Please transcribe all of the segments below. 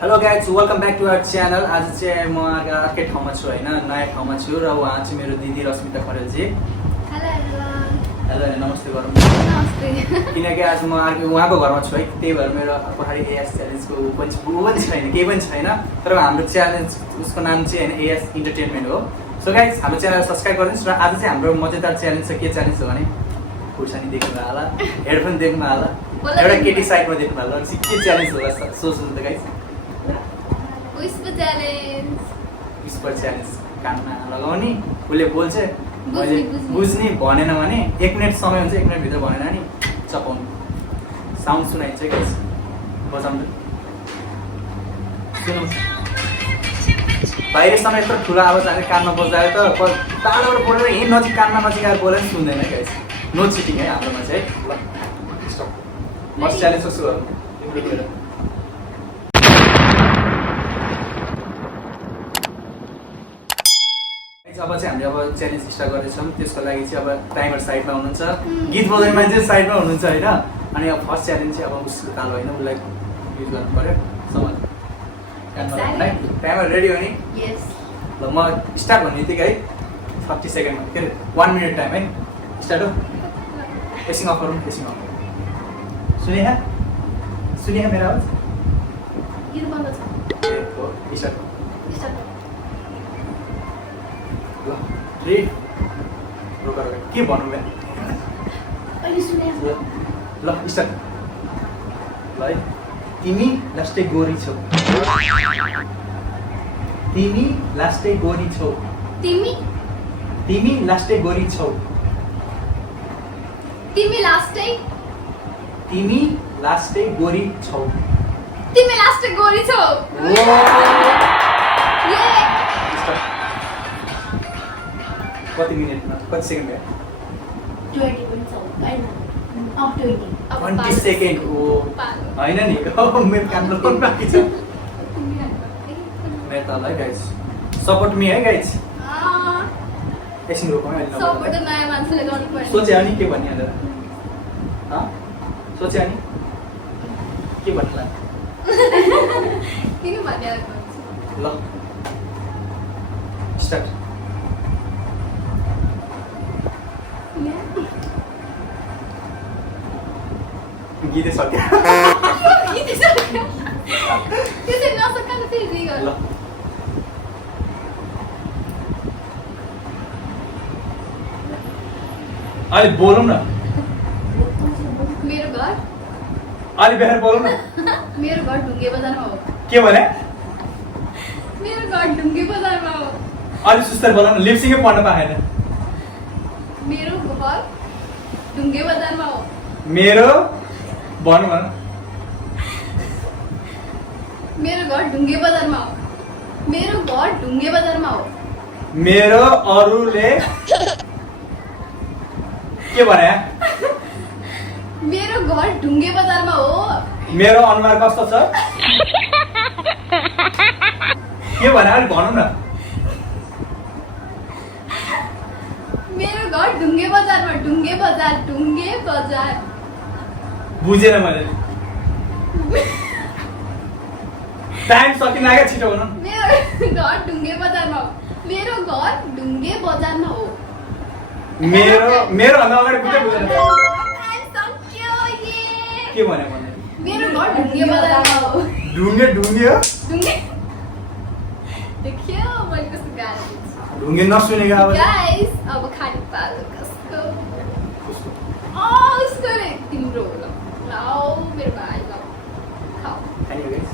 Hello guys, welcome back to our channel. आज चाहिँ म अर्कै ठाउँमा छु होइन, नयाँ ठाउँमा छु र उहाँ चाहिँ मेरो दिदी रश्मिता खरेलजी। हेलो नमस्ते गरौँ। किनकि आज म उहाँको घरमा छु है, त्यही भएर मेरो पछाडि एएस च्यालेन्जको ऊ पनि छैन, केही पनि छैन। तर हाम्रो च्यालेन्ज उसको नाम चाहिँ होइन एएस इन्टरटेनमेन्ट हो। सो गाइज, हाम्रो च्यानल सब्सक्राइब गरिदिनुहोस्। र आज चाहिँ हाम्रो मजेदार च्यालेन्ज छ। के च्यालेन्ज हो भने खुर्सानी देख्नु होला, हेडफोन देख्नु होला, एउटा केटी साइडमा देख्नु होला। के च्यालेन्ज होला सोच्नु त गाइज। विस्पर च्यालेन्ज, कानमा लगाउने, उसले बोल्छ, मैले बुझ्ने, भनेन भने 1 मिनट समय हुन्छ, 1 मिनटभित्र भनेन नि चपाउनु। साउन्ड सुनाइन्छ गाइस, बजाउनु सुनाउँछ। बाहिरसम्म यत्रो ठुलो आवाज आएर कानमा बजाएर त टाढोबाट बोलेर यहीँ नजिक कानमा नजिक आएर बोलेर सुन्दैन गाइस। नो चिटिङ है हाम्रोमा चाहिँ। ल स्टप। फर्स्ट च्यालेन्ज कसो गर्नु? अब चाहिँ हामीले अब च्यालेन्ज स्टार्ट गर्दैछौँ। त्यसको लागि चाहिँ अब टाइमर साइडमा हुनुहुन्छ, गीत बजाउने मान्छे साइडमा हुनुहुन्छ होइन। अनि अब फर्स्ट च्यालेन्ज चाहिँ अब उसको ताल होइन, उसलाई युज गर्नु पऱ्यो। समान टाइमर रेडी हो नि? ल म स्टार्ट भन्ने बित्तिकै है 30 सेकेन्डमा, के अरे 1 मिनट टाइम है। स्टार्ट हो। फेसिङ अफ गरौँ, फेसिङ अफ। सुने मेरो आवाज? स्टार्ट। ल 3 के भन्नु बे? ल स्टार्ट। ल तिमी लास्टै गोरी छौ, तिमी लास्टै गोरी छौ, तिमी लास्टै गोरी छौ, तिमी लास्टै गोरी छौ, तिमी लास्टै गोरी छौ। कति मिनटमा, कति सेकेन्ड भयो? 20 सेकेन्ड हो होइन नि। मेरो कानमा पनि बाँकी छ। मेरो तल है गाइज, सपोर्ट मी है गाइज। एकछिन रोकौँ है। सपोर्ट त नयाँ मान्छेले गर्नुपर्छ। सोच्या नि के भन्ने भनेर? सोच्या नि के भन्ला? किन भनिहाल्छ? ल स्टार्ट। गीतै सक्यो। त्यसै नसक्नु फेरि रिगर। ल अलि बोलौँ न। मेरो घर बोलौँ न। मेरो घर ढुङ्गे बजारमा हो। के भने? मेरो घर ढुङ्गे बजारमा हो। अलि सुस्तर बोलौँ न, लिपसिङै पढ्न पाएन। मेरो घर ढुङ्गे बजारमा हो। मेरो भन्नु भन। मेरो घर ढुङ्गे बजारमा हो। मेरो घर ढुङ्गे बजारमा हो। मेरो अरूले के भने? मेरो घर ढुङ्गे बजारमा हो। मेरो अनुहार कस्तो छ? के भने अलि भनौँ न। मेरो घर ढुङ्गे बजारमा। ढुङ्गे बजार। बुझेन मैले। टाइम सकिन आयो, छिटो भनौँ। मेरो घर ढुङ्गे बजारमा हो। मेरो घर ढुङ्गे बजारमा हो। मेरो भन्दा अगाडि बुझेन। के भने? मेरो घर ढुङ्गे बजारमा हो। ढुङ्गे हो? ढुङ्गे देखियो मैले कस्तो गाह्रो दिन्छु। ढुङ्गे नसुनेको अब गाइस, अब खाने पालो कस्तो उसको रे तिम्रो हो। ल मेरो भाइ ल खाऊ। खाने हो गाइस।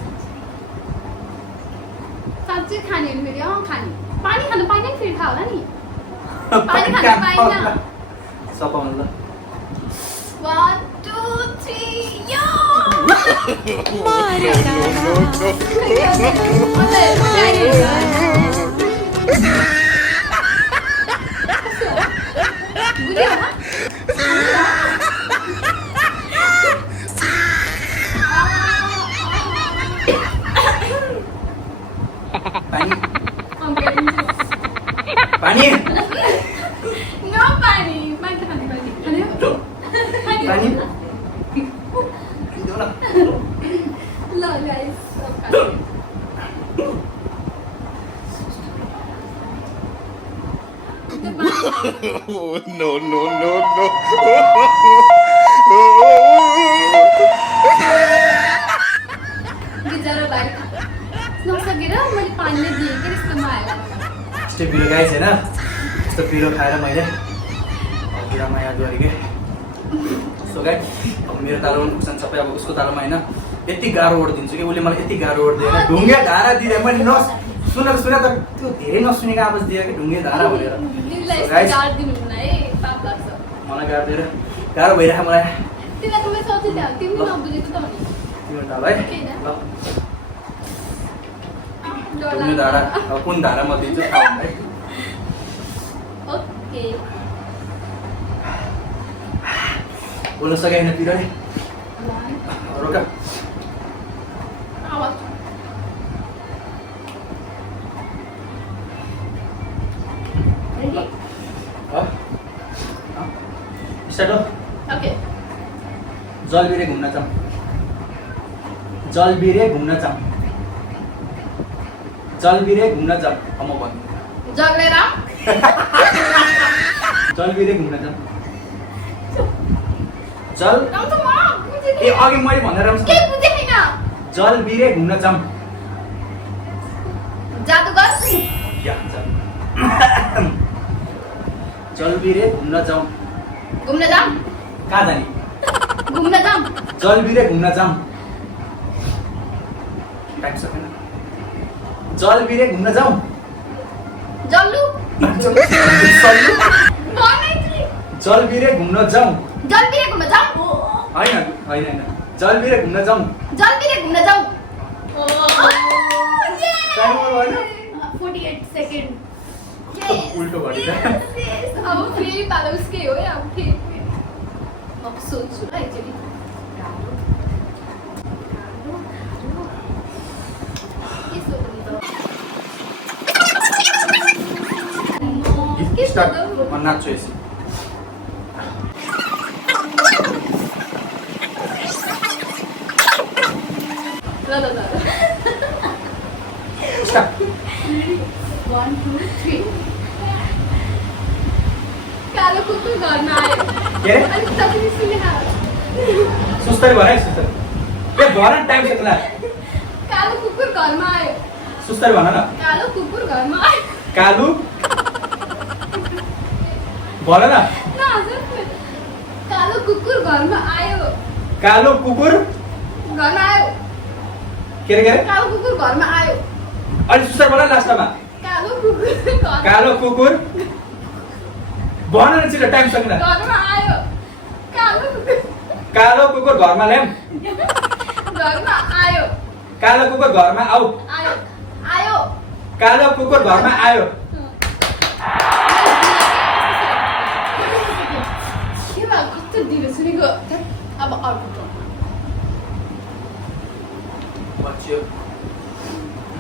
साँच्चै खाने हो फेरि? खाने। पानी खानु पाइन नि फेरि खा होला नि। पानी खानु पाइन। सपाउनु ल। 1 2 3 यो पानी नो पानी खाने पानी ल guys No, no, no, no. बिचारा भाइ नसकेर मैले पानीले दिएँ कि त्यस्तो माया यस्तो पिरो गाई छैन यस्तो पिरो खाएर मैले बुढा माया गरेँ कि सो गाई अब मेरो तालुमा पुग्छन् सबै अब उसको तालुमा होइन यति गाह्रो ओड दिन्छु कि उसले मलाई यति गाह्रो ओड दिएर ढुङ्गे धारा दिएर मैले सुने त त्यो धेरै नसुनेको आवाज दिएर कि ढुङ्गे धारा भनेर दिनलाई So guys, गाड दिनुहुन्न है पाप लाग्छ मलाई गाह्रो दिएर गाह्रो भइरहेको मलाई तिमीलाई कुनै सोच्दै थियो तिमीले नबुझेको त हो नि तिम्रो ताल है ल ढुङ्गे धारा अब कुन धारा म दिन्छु थाहा है ओके बोल्न सकेन पिरो है रोका आवाज रेडी स्टार्ट हो ओके जलबिरे घुम्न जाऊँ जलबिरे घुम्न जाऊँ जलबिरे घुम्न जाऊँ म भन्नु जगलेर जलबिरे घुम्न जाऊँ जल गाउँछ म बुझे ए अघि मैले भनेर के बुझे हैन जलबिरे घुम्न जाऊँ जादुगर या जलबिरे घुम्न जाऊँ घुम्न जाम कहाँ जाने घुम्न जाम जलबिरे घुम्न जाऊँ टाइम सकेन जलबिरे घुम्न जाऊँ जल्लु सल्लु भने कि जलबिरे घुम्न जाऊँ जलबिरे घुम्न जाम होइन होइन जलबिरे घुम्न जाऊँ जलबिरे घुम्न जाम टाइम भएन 48 सेकेन्ड उल्टो घडी अब फेरि पालो उसकै हो या अब फेरि अब सोच्छु ल एकचोटि के स्टार्ट सोध्नु म नाच्छु यसो ल ल ल स्टार्ट 1 2 3 कालो कुकुर घरमा आयो के रे? अनि तपाईले सुने सुस्तरी भन है सुस्तरी ए भन टाइम सक्ला कालो कुकुर घरमा आयो सुस्तरी भन न कालो कुकुर घरमा आयो कालु भन न न हजुर कालो कुकुर घरमा आयो कालो कुकुर घरमा आयो के रे कालो कुकुर घरमा आयो अनि सुस्तरी भन लास्टमा कालो कुकुर कालो कुकुर भन न छिटो टाइम सकिन घरमा आयो कालो कुकुर घरमा ल्याम घरमा आयो कालो कुकुर घरमा आऊ आयो आयो कालो कुकुर घरमा आयो के भयो कस्तो ढिलो सुनेको अब अर्को बच्यो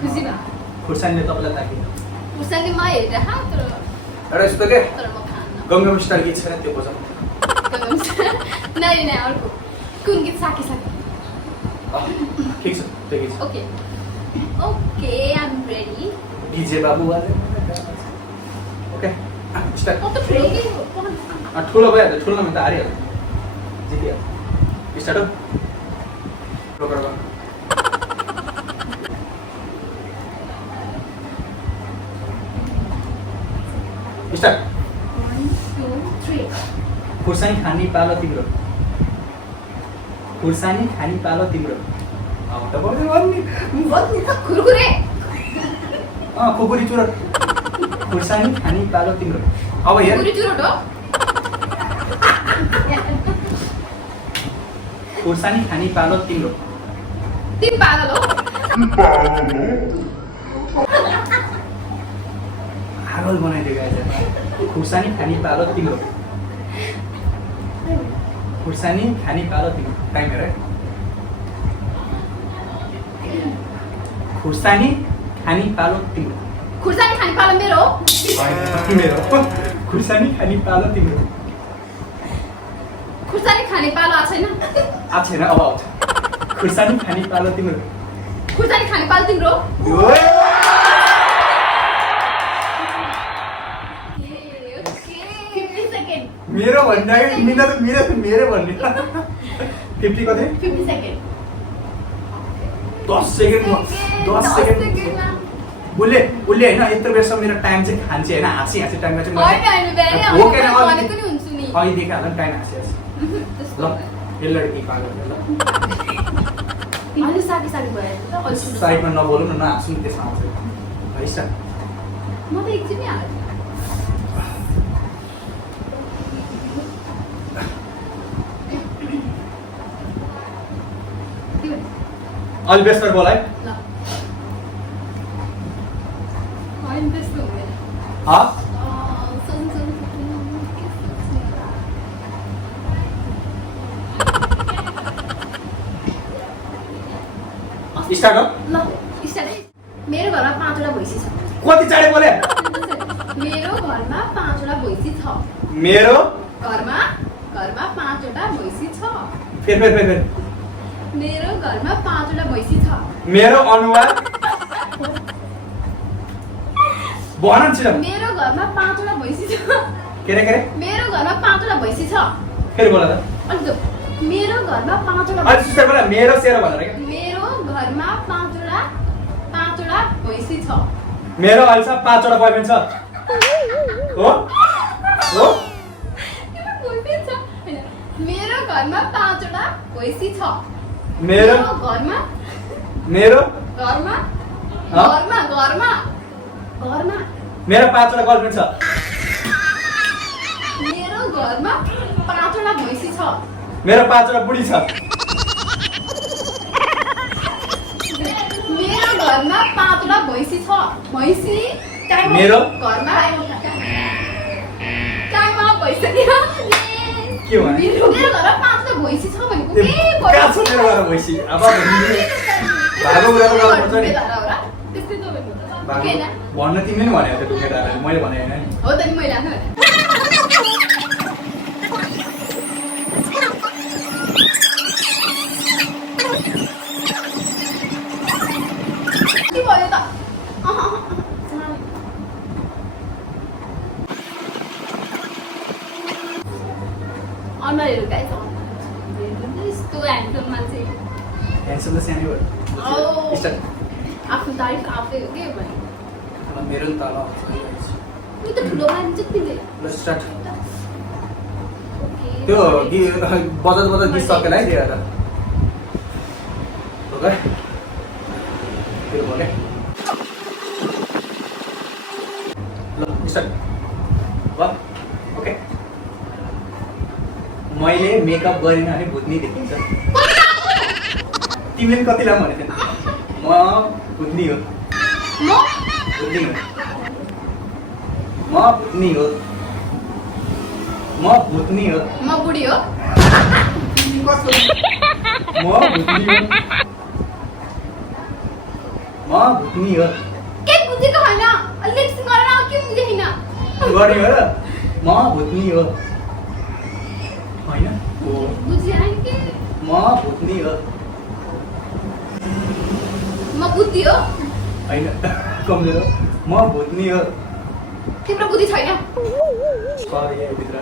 खुसी भयो खुर्सानीले तपाईँलाई ताक्यो खुर्सानी म हेरेर खा तर एउटा यस्तो के तर म खान्न गङ्गम स्टार गीत छैन त्यो बजाउँ नहीं नहीं अर्को कुन गीत साकी साकी ठिक छ त्यो गीत okay okay I am ready DJ बाबु वाले ओके स्टार्ट म त रेडी ठुलो भइहाल्छ ठुलो नभए त हारिहाल्छ जितिहाल्छ स्टार्ट हो रोकर स्टार्ट 1 2 3 खुर्सानी खाने पालो तिम्रो खुर्सानी खाने पालो तिम्रो अब त भन्ने कुरकुरे खुकुरी चुरोट खुर्सानी खाने पालो तिम्रो अब हेर कुरकुरे चुरोट हो खुर्सानी खाने पालो तिम्रो तिम पागल हो पागल बनाइदियो गाइस खुर्सानी खाने पालो तिम्रो खुर्सानी खाने पालो तिम्रो टाइम हेर खुर्सानी खाने पालो तिम्रो खुर्सानी खाने पालो मेरो हो मेरो खुर्सानी खाने पालो तिम्रो खुर्सानी खाने पालो आएको छैन छैन अब आउँछ खुर्सानी खाने पालो तिम्रो खुर्सानी खाने पाल तिम्रो ओए! ओके 50 सेकेन्ड मेरो भन्ने मिनट मेरो भन्ने 50 कति 50 सेकेन्ड 10 सेकेन्ड 10 सेकेन्ड उसले होइन यत्रो बेरसम्म मेरो टाइम चाहिँ खान्छ होइन हाँसी टाइममा चाहिँ हो के न भनेको नि हुन्छु नि अघि देखिहाल्नु टाइम हाँसी ल यसलाई पागल ल अलि साकी भयो त अलि साइडमा नबोलौँ न नहाँसौँ नि त्यसमा आउँछ है सर म त एकछिनै हाल्छु अलि बेस्टर बोल है ल होइन त्यस्तो हुँदैन स्टार्ट हो ल स्टार्ट है मेरो घरमा 5वटा भैँसी छ कति चाँडै बोले मेरो घरमा 5वटा भैँसी छ मेरो घरमा 5वटा भैँसी छ फेर मेरो घरमा 5वटा भैँसी छ मेरो अनुहार भन छिटो मेरो घरमा 5वटा भैँसी छ के रे मेरो घरमा 5वटा भैँसी छ फेरि बोल त अनि त मेरो घरमा 5वटा अलि सुस्ता बोल मेरो सेरो भनेर के मेरो घरमा 5वटा भैँसी छ मेरो अहिलेसम्म 5वटा बोयफ्रेन्ड छ हो तिम्रो boyfriend छ हैन मेरो घरमा 5वटा भैँसी छ मेरो घरमा मेरो घरमा मेरो 5वटा गर्लफ्रेन्ड छ मेरो घरमा 5वटा भैँसी छ मेरो 5वटा बुढी छ मेरो घरमा 5वटा भैँसी छ भैँसी मेरो घरमा टाइममा भइसक्यो के भने मेरो घरमा 5वटा भैँसी छ भनेको के कहाँ छ मेरो घरमा भैँसी अब भागो कुरा त गर्नुपर्छ नि त्यस्तै त भागो के न भन्न तिमीले नि भनेको थियो ढुकेटालाई मैले भने होइन नि हो त नि मैले आफै भने के भयो त अनुहारहरू गाइस यस्तो ह्यान्डसम मान्छे ह्यान्डसम त सानो भयो स्टार्ट आफ्नो तारिफ आफै हो के भने मेरो नि तल म त ठुलो मान्छे तिमीले ल स्टार्ट ओके त्यो बजात गीत सकेन है त्यो एउटा ओके त्यो बोले ल स्टार्ट वा ओके मैले मेकअप गरिनँ भने भुत्नी देखिन्छ तिमीले पनि कति लामो भनेको थियौ म भुत्नी हो म भुत्नी हो म भुत्नी हो म भुत्नी हो म बुढी हो म भुत्नी हो म भुत्नी हो के बुझेको होइन लिप्सिङ गरेर आऊ के बुझेन गर्ने हो र म भुत्नी हो होइन हो बुझेन के म भुत्नी हो म बुद्धि हो होइन कमजोर हो म भुत्नी हो तिम्रो बुद्धि छैन सरी यहाँभित्र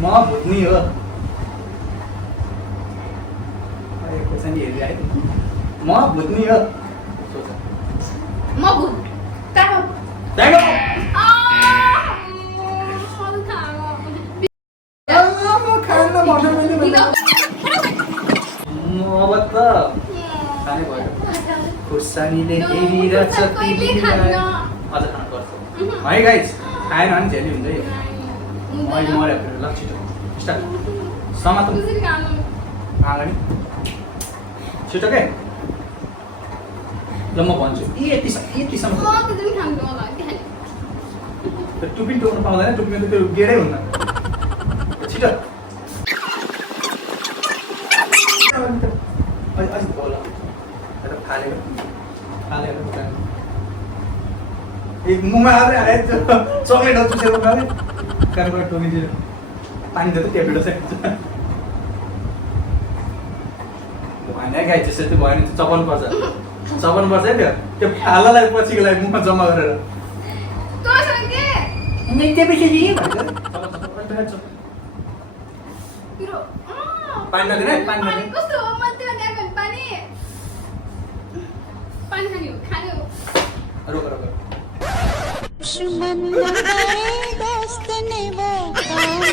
म भुत्नी हो क्वेसन हेरि आयो म भुत्नी हो सोच म भूत कहाँ Tengok. अब त खाने भयो खुर्सानीले हेरिरहेछ तिमीलाई अझ खानु पर्छ है गाइस खाएन भने झेली हुन्छ यो मैले मर्यो फेरि ल छिटो स्टार्ट समात्नु अगाडि छिटो के ल म भन्छु यतिसम्म टुपी टोक्नु पाउँदैन टुपीमा त त्यो गेडै हुन्न छिटो अझ बोल फालेर मुखमा आएर हाले चक्लेट चुसेर उनीहरूले कहाँबाट टोकिदियो पानी त ट्याब्लेट छ भएन है गाई त्यसरी त भएन चपाउनु पर्छ है त्यो हालालाई पछिको लागि मुखमा जम्मा गरेर तँसँग के नृत्य पछि नि भन्छ पिरो पानी नदिने है, पानी नदिने। कस्तो हो मध्येमा ल्याएको पानी पानी खाने हो रोक रोक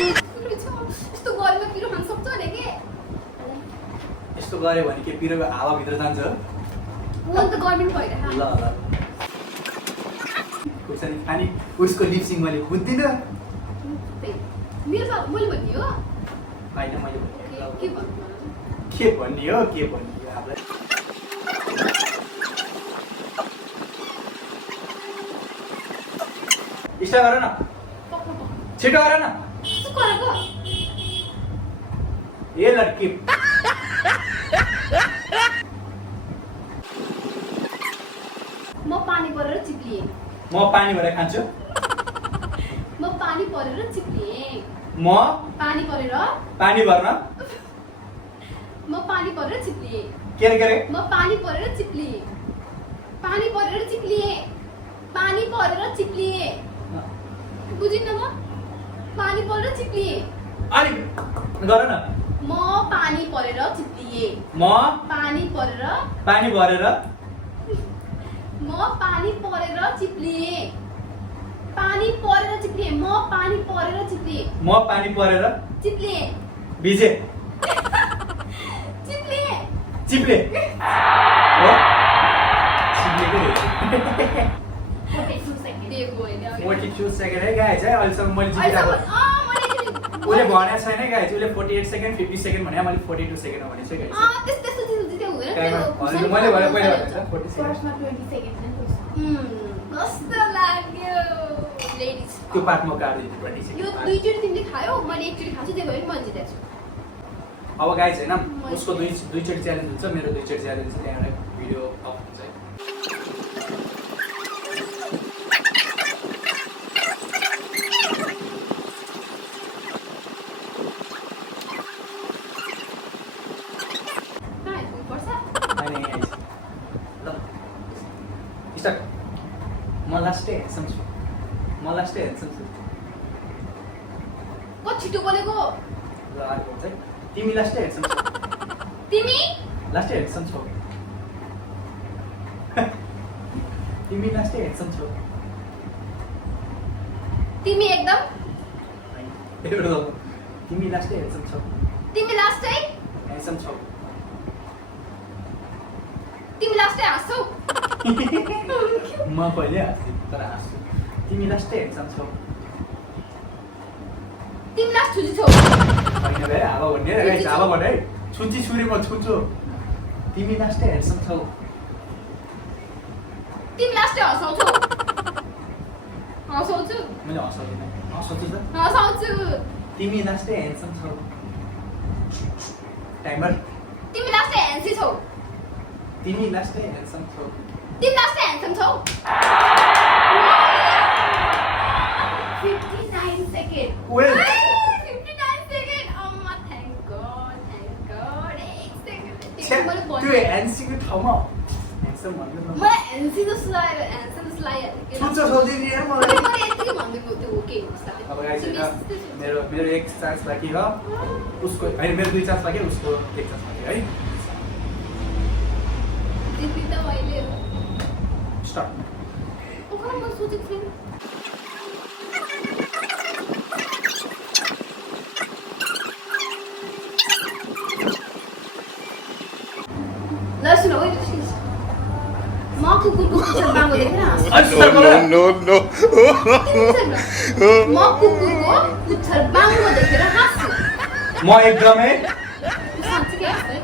यस्तो गऱ्यो पिरो खान सक्छ भने के यस्तो गऱ्यो भने के पिरोको हावाभित्र जान्छ म त गभर्नमेन्ट भइरहेको ल ल खुर्सानी खानी उसको लिपसिङ मैले बुझ्दिनँ मेरो त मैले भन्ने हो होइन मैले के भन्नु के भन्ने हो हामीलाई स्टार्ट गर न छिटो गर न कस्तो गरेको ए लड्की म पानी परेर चिप्लिएँ म पानी भरेर खान्छु म पानी परेर चिप्लिएँ म पानी परेर पानी भर्न म पानी परेर चिप्लिएँ के अरे म पानी परेर चिप्लिएँ पानी परेर चिप्लिएँ पानी परेर चिप्लिएँ बुझिन म पानी परेर चिप्लिएँ अनि गर न म पानी परेर चिप्लिएँ म पानी परेर पानी भरेर म पानी परेर चिप्लिएँ पानी परेर चिप्लिएँ म पानी परेर चिप्लिएँ म पानी परेर चिप्लिएँ भिजे चिप्लिएँ चिप्ले हो चिप्लेको 42 सेकेन्ड दिएको होइन 42 सेकेन्ड है गाइस है अहिलेसम्म मैले जितेको उसले भनेको छैन गाइस उसले 48 सेकेन्ड 50 सेकेन्ड भने मैले 42 सेकेन्ड भनेको छु गाइस त्यस्तो चिज जित्यो हुँदैन होइन मैले भने पहिला भनेको 40 सेकेन्ड फर्स्टमा 20 सेकेन्ड कस्तो लाग्यो लेडिज त्यो पार्ट म काट्दिन्छु 20 सेकेन्ड यो दुईचोटि तिमीले खायौ मैले एकचोटि खान्छु त्यही भएर मैले जितेको छु अब गाइस हैन उसको दुईचोटि च्यालेन्ज हुन्छ मेरो दुईचोटि च्यालेन्ज हुन्छ त्यहाँबाट भिडियो अफ हुन्छ है म लास्टै ह्यान्डसम छु को छिटो बोलेको ल अर्को हुन्छ है तिमी लास्टै ह्यान्डसम छौ तिमी लास्टै ह्यान्डसम छौ तिमी लास्टै ह्यान्डसम छौ तिमी एकदम तिमी लास्टै ह्यान्डसम छौ तिमी लास्टै ह्यान्डसम छौ तिमी लास्टै हाँस्छौ म पहिले हाँस्छु तर हाँस्छु तिमी लास्टै ह्यान्डसम छौ तिमी लास्ट छुजी छौ होइन भाइ हावा भन्ने गाइस हावा भने है छुची छुरी म छुन्छु तिमी लास्टै ह्यान्डसम छौ तिमी लास्टै हँसाउँछौ हँसाउँछु मैले हँसाउँदिनँ हँसाउँछु त हँसाउँछु तिमी लास्टै ह्यान्डसम छौ टाइमर तिमी लास्टै ह्यान्सी छौ तिमी लास्टै ह्यान्डसम छौ तिमी लास्टै ह्यान्डसम छौ 59 सेकेन्ड वेल 59 सेकेन्ड अम्मा थ्याङ्क गॉड एक सेकेन्ड मैले त्यो भन्नु ह्यान्डसीको ठाउँमा ह्यान्डसम भन्नु न मलाई ह्यान्सी जस्तो लाग्यो ह्यान्डसम जस्तो लाग्यो छुन्छ सोधिदिने यार मलाई मैले यतिकै भन्दिएको त्यो हो के हुन्छ अब गाइस मेरो एक चान्स बाँकी हो उसको होइन मेरो दुई चान्स बाँकी उसको एक चान्स बाँकी है त्यति त मैले स्टार्ट ओखर म सोचेको थिएँ ल सुन ओइ म कुकुरको पुच्छर बाङ्गो देखेर हाँस्छु No, no, no. म कुकुरको पुच्छर बाङ्गो देखेर हाँस्छु म एकदमै साँच्चै के हाँस्छु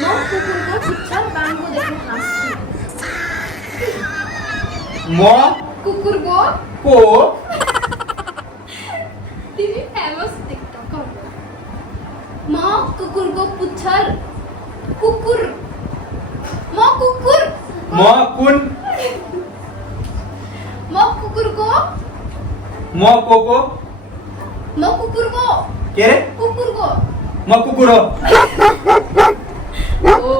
म कुकुरको पुच्छर बाङ्गो देखेर हाँस्छु म कुकुरको को तिमी फेमस टिकटकर म कुकुरको पुच्छर कुकुर म कुकुर म कुन म कुकुरको म को म कुकुरको के रे कुकुरको म कुकुर हो ओ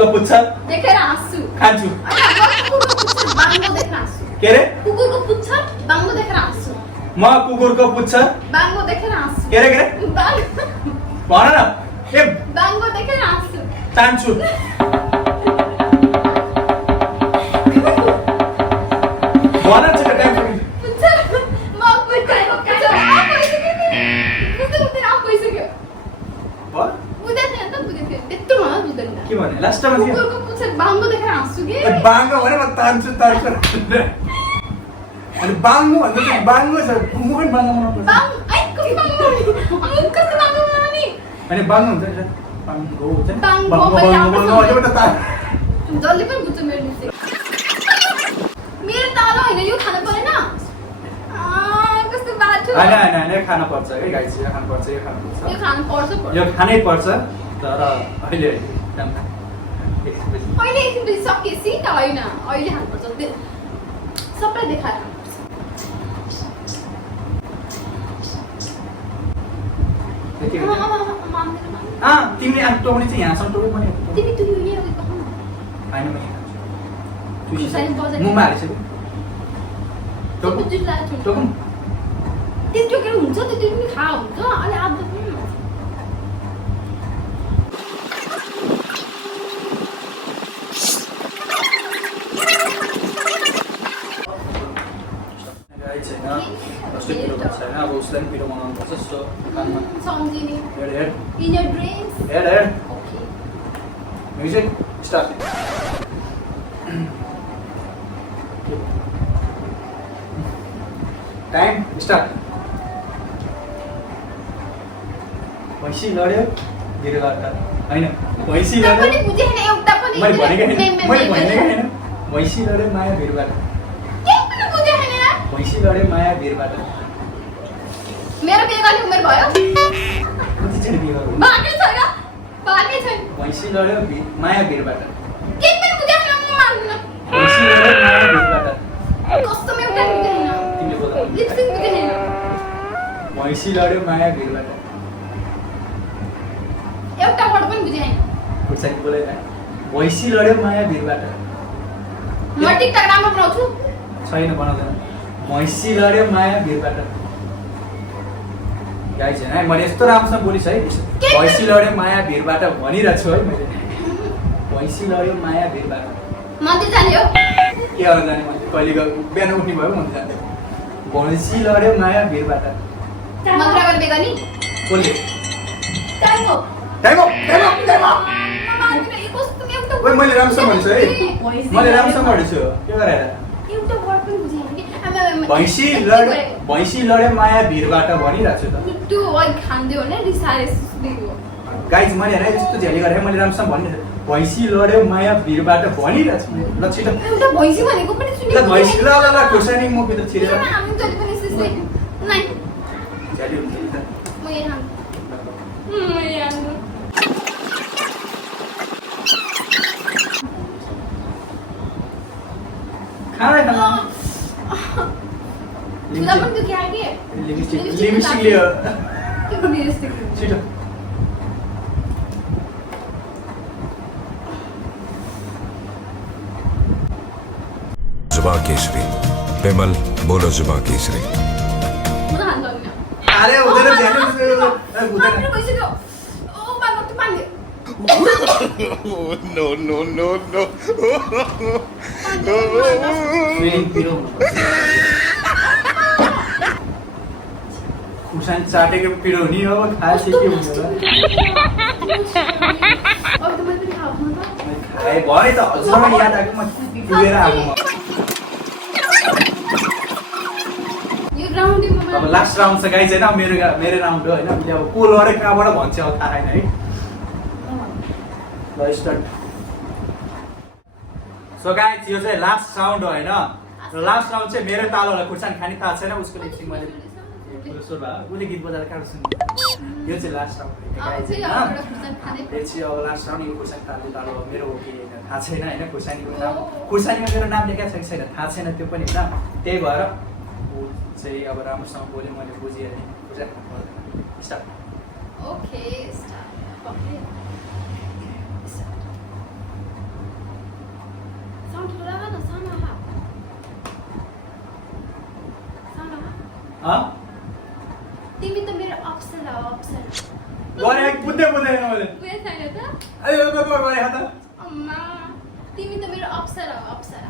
कुकुरको पुच्छर देखेर हाँस्छु खान्छु कुकुरको पुच्छर बाङ्गो देखेर हाँस्छु के रे कुकुरको पुच्छर बाङ्गो देखेर हाँस्छु म कुकुरको पुच्छर बाङ्गो देखेर हाँस्छु के रे भन न ए बाङ्गो देखेर हाँस्छु चान्छु भन छिटो टाइम सकिन्छ पुच्छर म पुच्छर पुच्छर आइसक्यो भन बुझ्दैन नि त बुझ्दैन त्यत्रो भन बुझ्दैन के भने लास्ट टाइम कुकुरको पुच्छर बाङ्गो देखेर हाँस्छु कि बाङ्गो भने म तान्छु अनि बाङ्गो भन्दा चाहिँ बाङ्गो छ कुकुर पनि बाङ्गो बनाउनु पर्छ बाङ ai कति बाङ्गो कति बाङ्गो बनाउने अनि बाङ्गो हुन्छ नि बाङ्गो हुन्छ नि बाङ्गो बाङ्गो मैले त तान जसले पनि बुझ्छ मेरो मिस्टेक मेरो तालो होइन यो खानु परेन कस्तो बाटो हैन खानु पर्छ है गाइस यो खानु पर्छ यो खानु पर्छ यो खानै पर्छ तर अहिले अहिले एकछिन सकिएपछि त होइन अहिले खानुपर्छ सबलाई देखाएर तिमीले आफू टोक्ने चाहिँ यहाँसम्म टोक्नु पनि तिमी तु यो यहाँ कहाँ हैन म यहाँ खान्छु मुमा हालिसक्यो टोक्नु टोक्नु त्यो टोकेर हुन्छ त्यो पनि खा हुन्छ अलि आधा पनि छैन अब उसलाई पनि पिरो बनाउनु पर्छ सो सम्झिने head in your dreams head okay music start time start भैँसी लड्यो गिरबाट होइन भैँसी लड्यो पनि बुझेन एउटा पनि मैले भनेको होइन भैँसी लड्यो माया भिरबाट के पनि बुझेन भैँसी लड्यो माया भिरबाट मेरो बिहे गर्ने उमेर भयो कतिचोटि बिहे गर्नु बाँकै छैन भैँसी लड्यो माया भिरबाट के पनि बुझेन म मान्दिनँ भैँसी लड्यो माया भिरबाट कस्तो एउटा बुझेन तिमीले बोल लिपस्टिक बुझेन भैँसी लड्यो माया भिरबाट एउटा वर्ड पनि बुझेन खुर्सानी बोले भैँसी लड्यो माया भिरबाट म टिकटक राम्रो बनाउँछु छैन बनाउँदैन भैँसी लड्यो माया भिरबाट गाई छैन है मैले यस्तो राम्रोसँग बोलिस् है भैँसी लड्यो माया भिरबाट भनिरहेको छु है मैले भैँसी लड्यो माया भिरबाट मन्दिर जाने हो के गर्नु जाने मैले कहिले बिहान उठ्ने भयो मन्दिर जाने भैँसी लड्यो माया भिरबाट मन्त्र गरेर बिहे गर्ने कसले टाइम हो टाइम हो ओइ मैले राम्रोसँग भनेछु है मैले राम्रोसँग भनेछु के गरेर एउटा वर्ड पनि बुझेन कि भैँसी लड्यो माया भिरबाट भनिरहेको छु त त्यो वाइ खान्दियो भने रिसारे सुस्दियो गाइज मैले होइन यस्तो झ्याली गरेर मैले राम्रोसँग भन्ने भैँसी लड्यो माया भिरबाट भनिरहेको छु ल छिटो एउटा भैँसी भनेको पनि ल सुनेको भैँसी ल खुर्सानी म भित्र छिरेर हामी जति पनि सिस्ने नाइ झ्याली हुन्छ नि त म यहाँ खाना खाना तुला पण तू क्या गे लिपस्टिक लियो के को लिपस्टिक छिटो जुबा केसरी पेमल बोलो जुबा केसरी मला हात लावून अरे उधर झ्याली उधर पैसे दो ओ बाबा तू पाणी no, no, no, no. खुर्सानी चाटेको पिरो नि हो खाएपछि के हुन्छ होला अब त मैले पनि खाऊ न त खाए भरे त हजुरलाई याद आएको म पुगेर आएको म यो राउन्डमा अब लास्ट राउन्ड छ गाइस हैन मेरो राउन्ड हो हैन मैले अब को लडे कहाँबाट भन्छ अब थाहा छैन है ल स्टार्ट सो गाइस यो चाहिँ लास्ट राउन्ड हो हैन लास्ट राउन्ड चाहिँ मेरो तालोलाई खुर्सानी खाने थाहा छैन उसको लिपस्टिक मैले उसले गीत बजाएर काट्नु सुन्नु यो चाहिँ लास्ट राउन्ड गाइस हैन यो चाहिँ अब लास्ट राउन्ड यो खुर्सानी तालो मेरो हो कि थाहा छैन हैन खुर्सानीको नाम खुर्सानीमा मेरो नाम लेखेको छ कि छैन थाहा छैन त्यो पनि हैन त्यही भएर ऊ चाहिँ अब राम्रोसँग बोल्यो मैले बुझिहालेँ खुर्सानी start okay start okay sound ठुलो राख न सानो राख सानो राख तिमी त मेरो अप्सरा हो अप्सरा गरे बुझ्दै बुझ्दैन मैले उयो छैन त अरे गरे त अम्मा तिमी त मेरो अप्सरा हो अप्सरा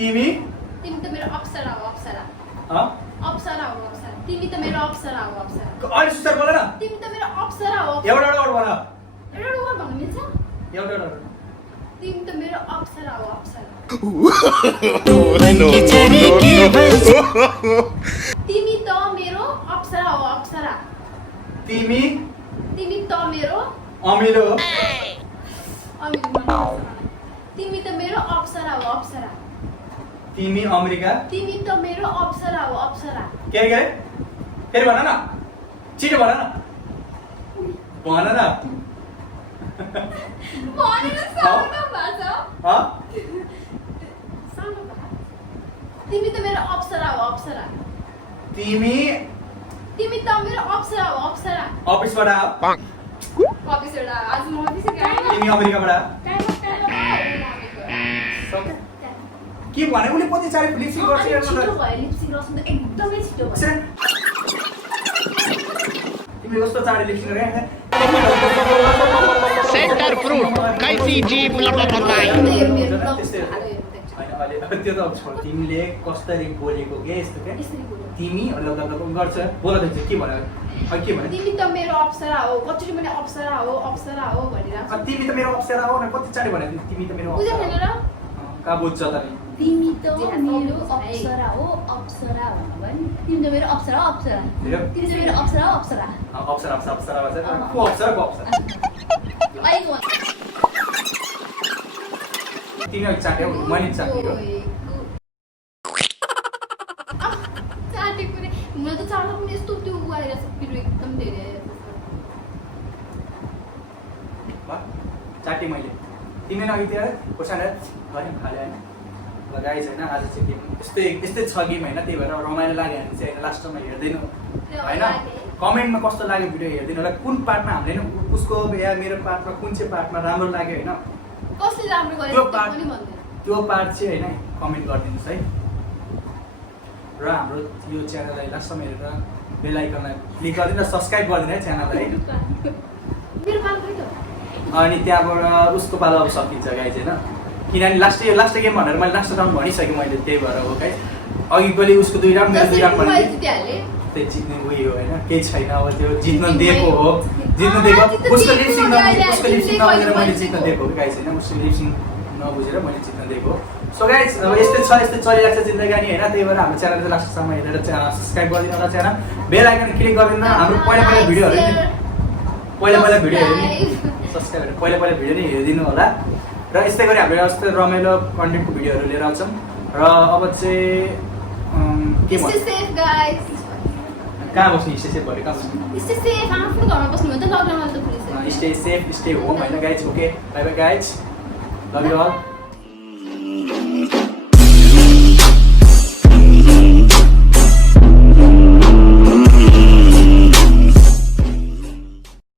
तिमी तिमी त मेरो अप्सरा हो अप्सरा ह अप्सरा हो अप्सरा तिमी त मेरो अप्सरा हो अप्सरा अनि सुस्तर बोल न तिमी त मेरो अप्सरा हो एउटा वर्ड भन एउटा वर्ड भन्नु मिल्छ एउटा तिमी त मेरो अप्सरा हो अप्सरा तिमी त मेरो अप्सरा हो अप्सरा तिमी तिमी त मेरो अमिलो तिमी त मेरो अप्सरा हो अप्सरा तिमी अमेरिका तिमी त मेरो अप्सरा हो अप्सरा के फेरि भन न छिटो भन न भनेर सानो भाषा सानो भाषा तिमी त मेरो अप्सरा हो अप्सरा तिमी तिमी त मेरो अप्सरा हो अप्सरा अफिसबाट अफिसबाट आज म अफिस गएँ तिमी अमेरिकाबाट के भने उले पछि चाँडै लिपसिङ गर्छ छिटो भयो लिपसिङ गर्छ त एकदमै छिटो भयो तिमी कस्तो चाँडै लिपसिङ गरे सेंटर फ्रूट कैसी जीभ लपलपाई त्यो त छोड तिमीले कसरी बोलेको के यस्तो के तिमी गर्छ बोल के भने के भने तिमी त मेरो अप्सरा हो कचरी मैले अप्सरा हो भनिरहेको तिमी त मेरो अप्सरा हो कति चाँडै भने तिमी त मेरो बुझेन र का बुझ्छ त नि तिमी त मेरो अप्सरा हो अप्सरा भन्नुभयो नि तिमी त मेरो अप्सरा हो अप्सरा तिमी त मेरो अप्सरा हो अप्सरा अप्सरा भन्छ को अप्सरा अहिलेको तिमी चाट्यौ मैले चाट्यो चाटेको नि मलाई त चाट्दा पनि यस्तो त्यो उगाएर पिरो एकदम धेरै चाटे मैले तिमीले अघि त्यो खोर्सानी गऱ्यौँ खाले होइन लगाइ छैन आज चाहिँ गेम यस्तै छ गेम होइन त्यही भएर रमाइलो लाग्यो भने चाहिँ होइन लास्टमा हेरिदिनु होइन कमेन्टमा कस्तो लाग्यो भिडियो हेरिदिनु होला कुन पार्टमा हामीले उसको या मेरो पार्टमा कुन चाहिँ पार्टमा राम्रो लाग्यो होइन कसले राम्रो त्यो गरेको पार्ट पनि भन्दैन त्यो पार्ट चाहिँ होइन कमेन्ट गरिदिनुहोस् है र हाम्रो यो च्यानललाई लास्टमा हेरेर बेल आइकनलाई क्लिक गरिदिनु र सब्सक्राइब गरिदिनु है च्यानललाई मेरो पालो गयो त अनि त्यहाँबाट उसको पालो अब सकिन्छ गाइज होइन किनभने लास्ट गेम भनेर मैले लास्ट राउन्ड भनिसकेँ मैले त्यही भएर हो गाइज अघि कहिले उसको 2 राउन्ड मेरो 2 राउन्ड भने त्यही जित्ने उयो होइन केही छैन अब त्यो जित्न दिएको हो उसको लिपसिङ नबुझेर मैले जित्न दिएको हो गाइज होइन उसको लिपसिङ नबुझेर मैले जित्न दिएको सो गाइज अब यस्तै चलिरहेको छ जिन्दगानी होइन त्यही भएर हाम्रो च्यानल चाहिँ लास्टसम्म हेरेर सब्सक्राइब गरिदिनु होला च्यानल बेल आइकन क्लिक गरिदिनु हाम्रो पहिला भिडियोहरू सब्सक्राइब पहिला भिडियो नै हेरिदिनु होला र यस्तै गरी हामीले यस्तो रमाइलो कन्टेन्टको भिडियोहरू लिएर आउँछौँ र अब चाहिँ के भन्छ कहाँ बस्नु स्टे सेफ भरे कहाँ बस्नु आफ्नो घरमा बस्नु भने त लकडाउनमा त police stay safe stay home होइन guys okay bye bye guys love you all